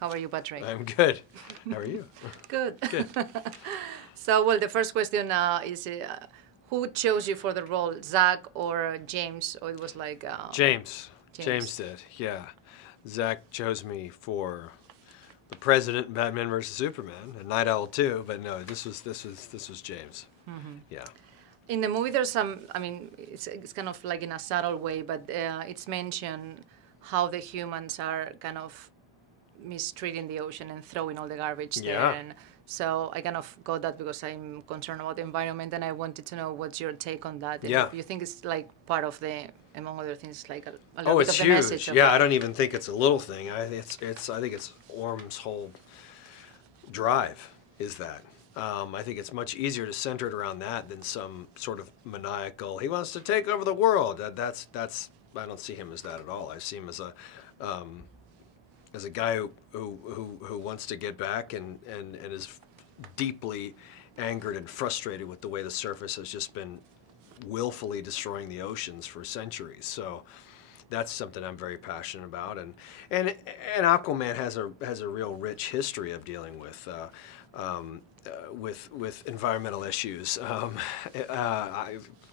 How are you, Patrick? I'm good. How are you? Good. Good. So, well, the first question is, who chose you for the role, Zach or James? Or it was like... James. James did, yeah. Zach chose me for the President in Batman vs. Superman, and Night Owl too, but no, this was James. Mm-hmm. Yeah. In the movie, there's some, I mean, it's kind of like in a subtle way, but it's mentioned how the humans are kind of mistreating the ocean and throwing all the garbage there. And so I kind of got that because I'm concerned about the environment, and I wanted to know what's your take on that. Yeah. You think it's like part of the, among other things, like a little oh, bit it's of the huge. message of Yeah, it. I don't even think it's a little thing. I think it's Orm's whole drive is that. I think it's much easier to center it around that than some sort of maniacal, he wants to take over the world. That's I don't see him as that at all. I see him as a guy who wants to get back and is deeply angered and frustrated with the way the surface has just been willfully destroying the oceans for centuries. So that's something I'm very passionate about, and Aquaman has a real rich history of dealing with environmental issues.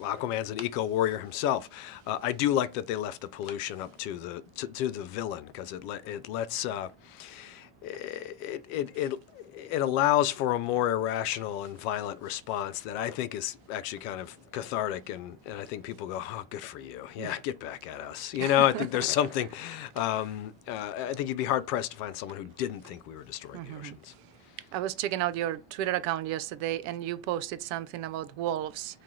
Aquaman's an eco warrior himself. I do like that they left the pollution up to the villain, because it allows for a more irrational and violent response that I think is actually kind of cathartic, and I think people go, oh, good for you. Yeah, get back at us. You know, I think there's something, I think you'd be hard-pressed to find someone who didn't think we were destroying the oceans. I was checking out your Twitter account yesterday, and you posted something about wolves.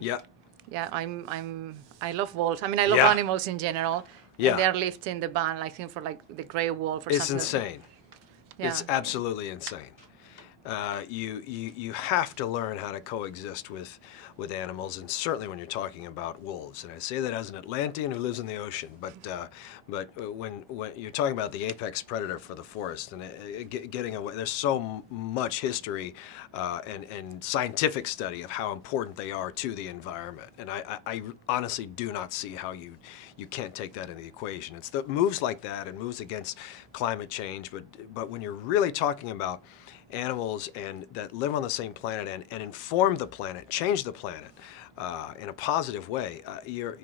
Yeah. Yeah, I love wolves. I mean, I love animals in general. Yeah. And they're lifting the ban, I think, for like the gray wolf or something. It's insane. Yeah. It's absolutely insane. You have to learn how to coexist with animals, and certainly when you're talking about wolves. And I say that as an Atlantean who lives in the ocean, but when you're talking about the apex predator for the forest, and getting away, there's so much history and scientific study of how important they are to the environment. And I honestly do not see how you can't take that into the equation. It's the moves like that and moves against climate change, but when you're really talking about animals and that live on the same planet and inform the planet, change the planet in a positive way, you're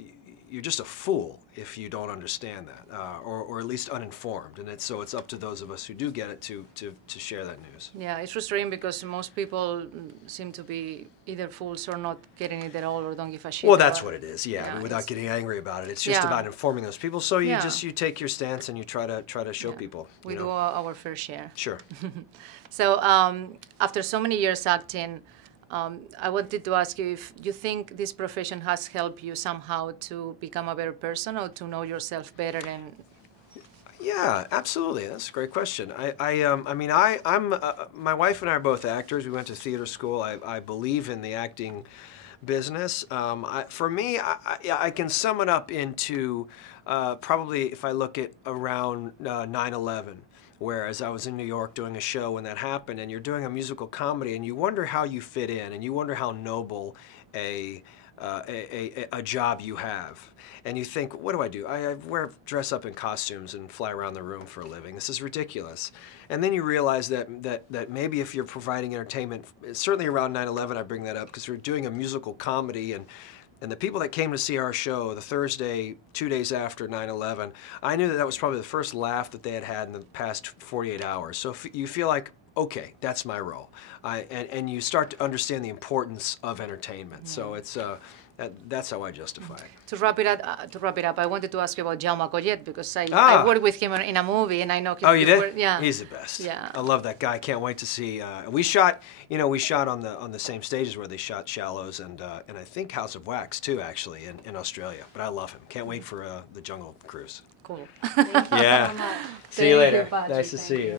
just a fool if you don't understand that, or at least uninformed. And so it's up to those of us who do get it to share that news. Yeah, it's frustrating because most people seem to be either fools or not getting it at all, or don't give a shit. Well, that's what it is. Yeah, without getting angry about it, it's just about informing those people. So you take your stance and you try to show people. We do our fair share. Sure. So after so many years acting, I wanted to ask you if you think this profession has helped you somehow to become a better person or to know yourself better. And yeah, absolutely. That's a great question. I'm my wife and I are both actors. We went to theater school. I believe in the acting business. For me, I can sum it up into probably, if I look at around 9/11. Whereas I was in New York doing a show when that happened, and you're doing a musical comedy, and you wonder how you fit in, and you wonder how noble a job you have. And you think, what do? I dress up in costumes and fly around the room for a living. This is ridiculous. And then you realize that maybe if you're providing entertainment, certainly around 9/11 I bring that up, because we're doing a musical comedy, and the people that came to see our show the Thursday, 2 days after 9/11, I knew that was probably the first laugh that they had in the past 48 hours. So you feel like, okay, that's my role. And you start to understand the importance of entertainment. So it's that's how I justify it. To wrap it up, I wanted to ask you about Jaume Collet, because I worked with him in a movie, and I know him. Oh, you did? Yeah. He's the best. Yeah. I love that guy. Can't wait to see. We shot on the same stages where they shot Shallows and I think House of Wax too, actually, in Australia. But I love him. Can't wait for the Jungle Cruise. Cool. Yeah. See you later. Nice to see you.